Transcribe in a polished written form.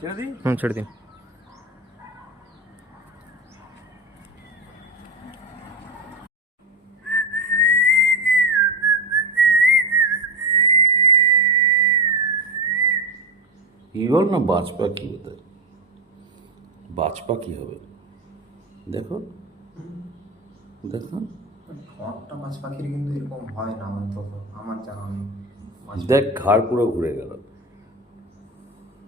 ছেড়ে দিই। ছেড়ে দিন। ঈগল না বাজ পাখি হতে, বাজ পাখি হবে। দেখো দেখো, ঠোঁটটা মাছ পাখির কিন্তু এরকম হয় না, অন্তত আমার জানা নেই। দেখ ঘাড় পুরো ঘুরে গেল।